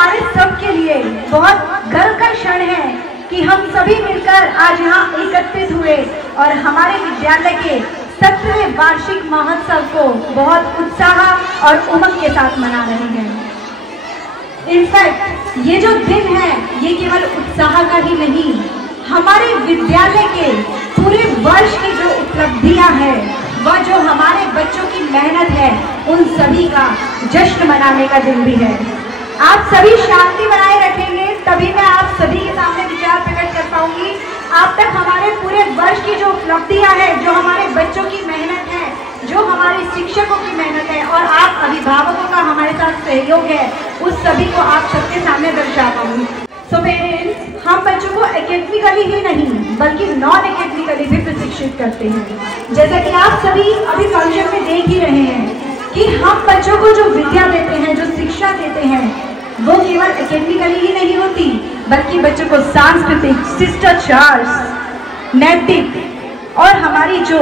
हमारे सब के लिए बहुत गर्व का क्षण है कि हम सभी मिलकर आज यहाँ एकत्रित हुए और हमारे विद्यालय के 17वें वार्षिक महोत्सव को बहुत उत्साह और उमंग के साथ मना रहे हैं। इनफैक्ट ये जो दिन है ये केवल उत्साह का ही नहीं, हमारे विद्यालय के पूरे वर्ष की जो उपलब्धियां हैं वह जो हमारे बच्चों की मेहनत है उन सभी का जश्न मनाने का दिन भी है। आप सभी शांति बनाए रखेंगे तभी मैं आप सभी के सामने विचार प्रकट कर पाऊंगी। आप तक हमारे पूरे वर्ष की जो उपलब्धियां हैं, जो हमारे बच्चों की मेहनत है, जो हमारे शिक्षकों की मेहनत है और आप अभिभावकों का हमारे साथ सहयोग है, उस सभी को आप सबके सामने दर्शा पाऊंगी। सो पेरेंट्स, हम बच्चों को एकेडमिकली ही नहीं बल्कि नॉन एकेडमिकली भी प्रशिक्षित करते हैं। जैसा कि आप सभी अभी फंक्शन में देख ही रहे हैं कि हम बच्चों को जो विद्या देते हैं, जो शिक्षा देते हैं, वो केवल एकेडमिकली ही नहीं होती बल्कि बच्चों को सांस्कृतिक, शिष्टाचार, नैतिक और हमारी जो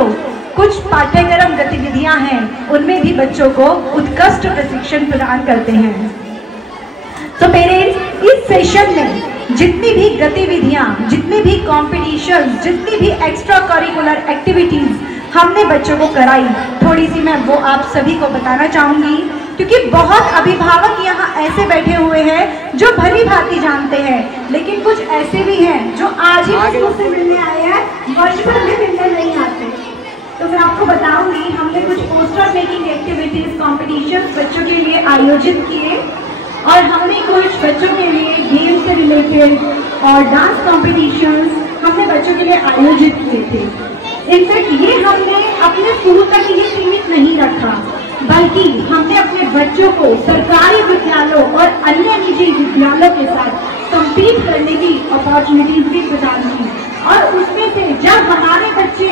कुछ पाठ्यक्रम गतिविधियां हैं उनमें भी बच्चों को उत्कृष्ट प्रशिक्षण प्रदान करते हैं। तो पेरेंट्स, इस सेशन में जितनी भी गतिविधियां, जितनी भी कॉम्पिटिशन, जितनी भी एक्स्ट्रा करिकुलर एक्टिविटीज हमने बच्चों को कराई, थोड़ी सी मैं वो आप सभी को बताना चाहूंगी, क्योंकि बहुत अभिभावक यहाँ ऐसे बैठे हुए हैं जो भली भांति जानते हैं, लेकिन कुछ ऐसे भी हैं जो आज ही मुझसे मिलने आए हैं, वर्ष भर में मिलने नहीं आते। तो मैं आपको बताऊंगी, हमने कुछ पोस्टर मेकिंग एक्टिविटीज, कॉम्पिटिशन बच्चों के लिए आयोजित किए और हमने कुछ बच्चों के लिए गेम से रिलेटेड और डांस कॉम्पिटिशन्स हमने बच्चों के लिए आयोजित किए थे। इनफैक्ट ये हमने अपने स्कूल तक ही सीमित नहीं रखा, बल्कि हमने अपने बच्चों को सरकारी विद्यालयों और अन्य निजी विद्यालयों के साथ कंपीट करने की अपॉर्चुनिटीज भी प्रदान की। और उसमें से जब हमारे बच्चे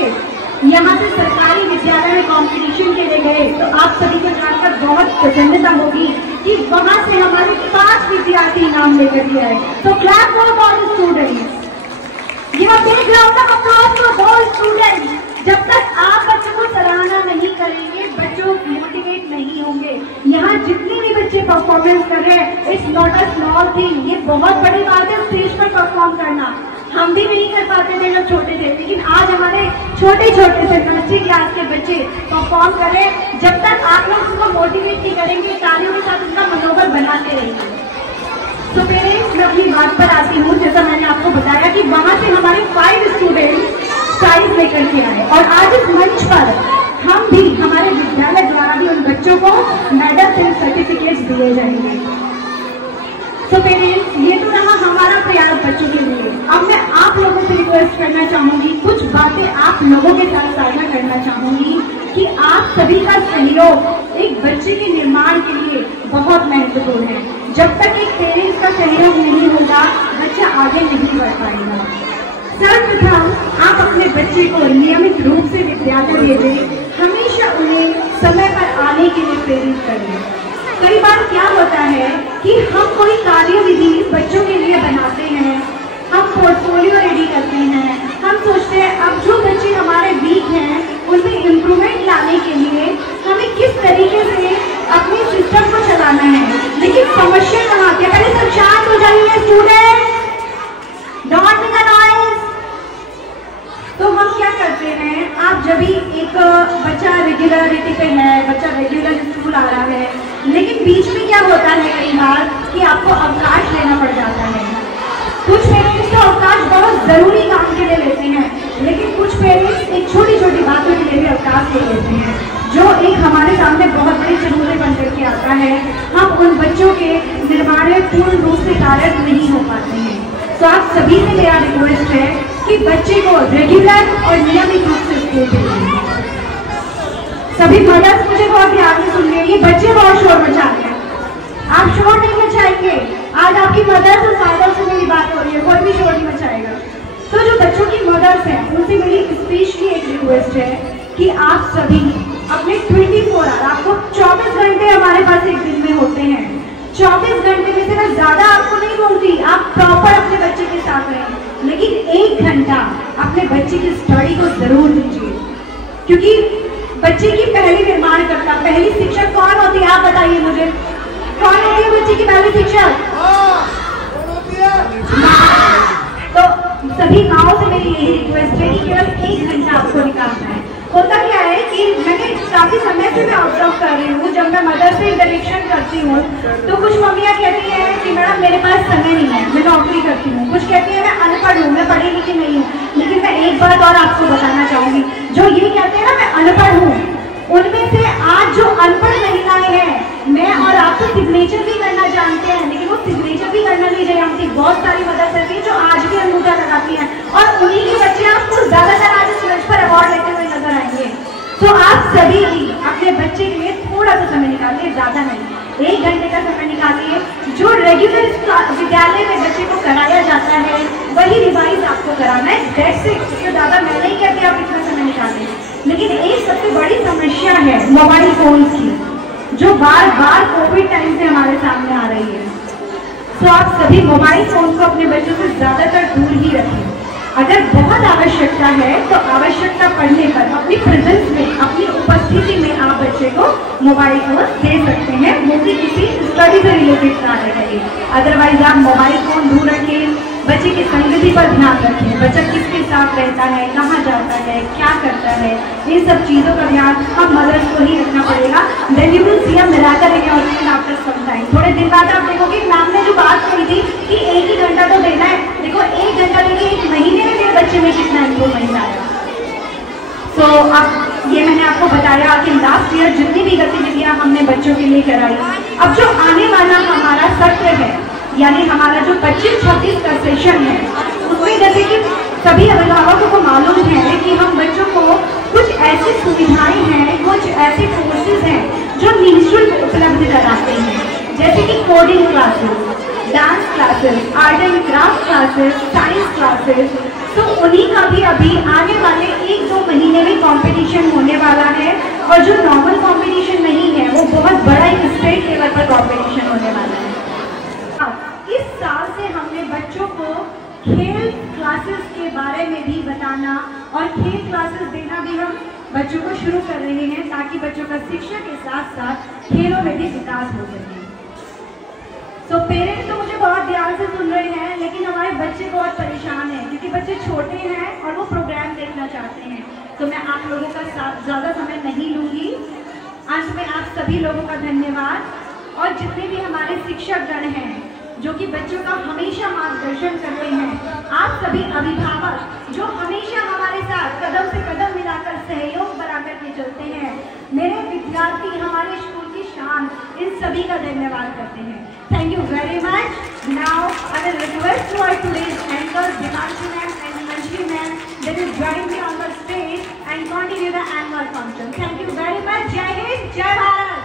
यहाँ से सरकारी विद्यालय में कंपटीशन के लिए गए तो आप सभी को जानकर बहुत प्रसन्नता होगी कि वहाँ से हमारे 5 विद्यार्थी नाम लेकर के आए। तो clap for all students. Give a big round of applause for all students. जब तक आप बच्चों को सराहना नहीं करेंगे, बच्चों मोटिवेट नहीं होंगे। यहाँ जितने भी बच्चे परफॉर्मेंस कर रहे हैं, it's not a small thing, ये बहुत बड़ी बात है स्टेज पर परफॉर्म करना। हम भी नहीं कर पाते थे जब छोटे थे, लेकिन आज हमारे छोटे छोटे से नर्सरी क्लास के बच्चे परफॉर्म कर रहे हैं। जब तक आप लोग उनको मोटिवेट नहीं करेंगे, तालियों के साथ उनका मनोबल बनाते रहेंगे। तो पेरेंट्स, मैं अपनी बात पर आती हूँ। जैसा मैंने आपको बताया कि वहाँ से हमारे 5 स्टूडेंट्स प्राइज लेकर के आए और आज इस मंच पर हम भी हमारे विद्यालय द्वारा भी उन बच्चों को मेडल एंड सर्टिफिकेट्स दिए जाएंगे। तो पेरेंट्स, ये तो रहा हमारा प्रयास बच्चों के लिए। अब मैं आप लोगों से रिक्वेस्ट करना चाहूंगी, कुछ बातें आप लोगों के साथ साझा करना चाहूंगी कि आप सभी का सहयोग एक बच्चे के निर्माण के लिए बहुत महत्वपूर्ण है। जब तक एक पेरेंट्स का सहयोग नहीं होगा, बच्चा आगे नहीं बढ़ पाएगा। सर्वप्रथम आप अपने बच्चे को नियमित रूप से विद्यालय भेजें, हमेशा उन्हें समय पर आने के लिए प्रेरित करें। कई बार क्या होता है कि हम कोई कार्यविधि बच्चों के लिए बनाते हैं, हम पोर्टफोलियो रेडी करते हैं, हम सोचते हैं अब जो बच्चे हमारे वीक हैं उनमें इम्प्रूवमेंट लाने के लिए हमें किस तरीके से अपने सिस्टम को चलाना है। लेकिन समस्या कहाँ आती है? पहले सब शांत हो जाइए student, don't make a noise. तो हम क्या करते हैं, आप जब भी एक बच्चा रेगुलरिटी पे है, बच्चा रेगुलर स्कूल आ रहा है, लेकिन बीच में क्या होता है कई बार कि आपको अवकाश लेना पड़ जाता है। कुछ पेरेंट्स तो अवकाश बहुत जरूरी काम के लिए लेते हैं, लेकिन कुछ पेरेंट्स एक छोटी छोटी बातों के लिए भी अवकाश ले लेते हैं, जो एक हमारे सामने बहुत बड़ी चुनौती बन करके आता है। हम उन बच्चों के निर्माण में पूर्ण रूप से कार्यरत नहीं हो पाते हैं। तो आप सभी से मेरा रिक्वेस्ट है कि बच्चे को रेगुलर और नियमित रूप से स्कूल भेजिए। सभी मदर्स मुझे बहुत ध्यान से सुन रही है, बच्चे बहुत शोर मचा रहे हैं, आप शोर नहीं मचाएंगे। आज आपकी मदर्स और फादर्स से मेरी बात हो रही है, कोई भी शोर नहीं मचाएगा। तो जो बच्चों की मदर्स हैं उनसे मेरी स्पेशली एक रिक्वेस्ट है कि आप सभी अपने 24 आवर, आपको 24 घंटे हमारे पास एक दिन में होते हैं, 24 घंटे में से मैं ज्यादा आपको नहीं बोलती, आप प्रॉपर अपने बच्चे के साथ रहें, लेकिन 1 घंटा अपने बच्चे की स्टडी को जरूर दीजिए। क्योंकि बच्चे की पहली निर्माणकर्ता, पहली शिक्षक कौन होती है? आप बताइए मुझे, कौन होती है बच्चे की पहली शिक्षक? सभी माओं से मेरी यही रिक्वेस्ट है कि केवल 1 घंटा आपको निकालना है। होता क्या है कि मैंने काफ़ी समय से मैं ऑब्जर्व कर रही हूँ, जब मैं मदर से इंटरेक्शन करती हूँ तो कुछ मम्मियाँ कहती हैं कि मैडम मेरे पास समय नहीं है, मैं नौकरी करती हूँ। कुछ कहती हैं मैं अनपढ़ हूँ, मैं पढ़ी लिखी नहीं हूँ। लेकिन मैं एक बात और आपको बताना चाहूँगी, जो ये कहते हैं ना मैं अनपढ़ हूँ, उनमें से आज जो अनपढ़ महिलाएं हैं, मैं और आप तो सिग्नेचर भी करना जानते हैं, लेकिन वो सिग्नेचर भी करना नहीं जानती। बहुत सारी मदद करती है जो आज भी अंगूठा लगाती हैं, और उन्हीं के बच्चे आपको ज़्यादातर आज इस मंच पर अवार्ड लेते हुए नजर आएंगे। तो आप सभी अपने बच्चे के लिए थोड़ा सा समय निकालिए, ज़्यादा नहीं, 1 घंटे का समय निकालिए। जो रेगुलर विद्यालय में बच्चे को कराया जाता है वही रिवाइज आपको कराना है। That's it. इससे ज़्यादा मैं नहीं कहती आप इतना समय निकालें। लेकिन एक सबसे बड़ी समस्या है मोबाइल फोन की, जो बार बार कोविड टाइम से हमारे सामने आ रही है। तो आप सभी मोबाइल फोन को अपने बच्चों से ज़्यादातर दूर ही रखें। अगर बहुत आवश्यकता है तो आवश्यकता पड़ने पर अपनी प्रेजेंस में, अपनी उपस्थिति में आप बच्चे को मोबाइल फोन दे सकते हैं, वो भी किसी स्टडी से रिलेटेड कार्य करिए। अदरवाइज आप मोबाइल फोन दूर रखें, बच्चे की संगति पर ध्यान रखें, बच्चा किसके साथ रहता है, कहाँ जाता है, क्या करता है, इन सब चीज़ों का ध्यान हम मदर्स को ही रखना पड़ेगा। Then you will see a miracle in your skin after some time. थोड़े दिन बाद आप देखोगे मैम ने जो बात कही थी कि 1 ही घंटा तो देना है, देखो 1 घंटा देखिए 1 महीने में मेरे बच्चे में कितना इम्प्रूवमेंट आया। तो अब ये मैंने आपको बताया कि लास्ट ईयर जितनी भी गतिविधियाँ हमने बच्चों के लिए कराई, अब जो आने वाला हमारा सत्र है, यानी हमारा जो 25-26 का सेशन है, उसमें जैसे कि सभी अभिभावकों को मालूम है कि हम बच्चों को कुछ ऐसी सुविधाएं हैं, कुछ ऐसे कोर्सेज हैं जो निःशुल्क उपलब्ध कराते हैं, जैसे कि coding classes, dance classes, art and craft classes, science classes. तो उन्हीं का भी अभी आने वाले 1-2 महीने में कंपटीशन होने वाला है, और जो नॉर्मल कंपटीशन नहीं है वो बहुत बड़ा एक स्टेट लेवल पर कंपटीशन होने वाला है। इस साल से हमने बच्चों को खेल क्लासेस के बारे में भी बताना और खेल क्लासेस देना भी हम बच्चों को शुरू कर रहे हैं, ताकि बच्चों का शिक्षा के साथ साथ खेलों में भी विकास हो सके। तो पेरेंट्स तो मुझे बहुत ध्यान से सुन रहे हैं, लेकिन हमारे बच्चे बहुत परेशान हैं क्योंकि बच्चे छोटे हैं और वो प्रोग्राम देखना चाहते हैं। तो मैं आप लोगों का ज़्यादा समय नहीं लूँगी। अंत में आप सभी लोगों का धन्यवाद, और जितने भी हमारे शिक्षकगण हैं जो कि बच्चों का हमेशा मार्गदर्शन करते हैं, आप सभी अभिभावक जो हमेशा हमारे साथ कदम से कदम मिलाकर सहयोग बनाकर के चलते हैं, मेरे विद्यार्थी, हमारे स्कूल की शान, इन सभी का धन्यवाद करते हैं। Thank you very much. Now I will request to our today's anchors, Devanshi ma'am and Manjri ma'am, they will join me on the stage and continue the annual function. Thank you very much. Jai Hind, Jai Bharat.